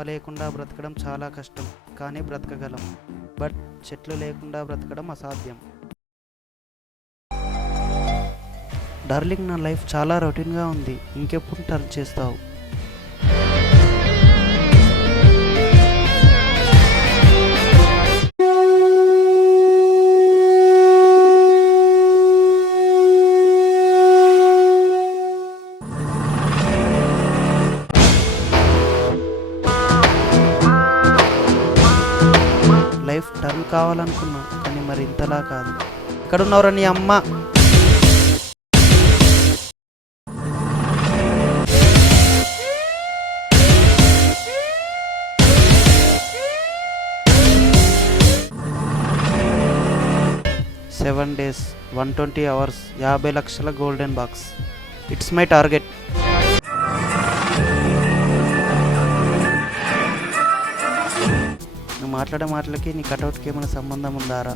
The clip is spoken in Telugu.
కొమ్మ లేకుండా బ్రతకడం చాలా కష్టం, కానీ బ్రతకగలం. బట్ చెట్లు లేకుండా బ్రతకడం అసాధ్యం. డార్లింగ్, నా లైఫ్ చాలా రొటీన్గా ఉంది. ఇంకెప్పుడు టర్న్ చేస్తావు? లైఫ్ టర్న్ కావాలనుకున్నా, కానీ మరి ఇంతలా కాదు. ఎక్కడున్నవరా నీ అమ్మ? సెవెన్ డేస్ 120 అవర్స్ 50 లక్షల golden box. It's my target. నువ్వు మాట్లాడే మాటలకి నీ కటౌట్కి ఏమైనా సంబంధం ఉందారా?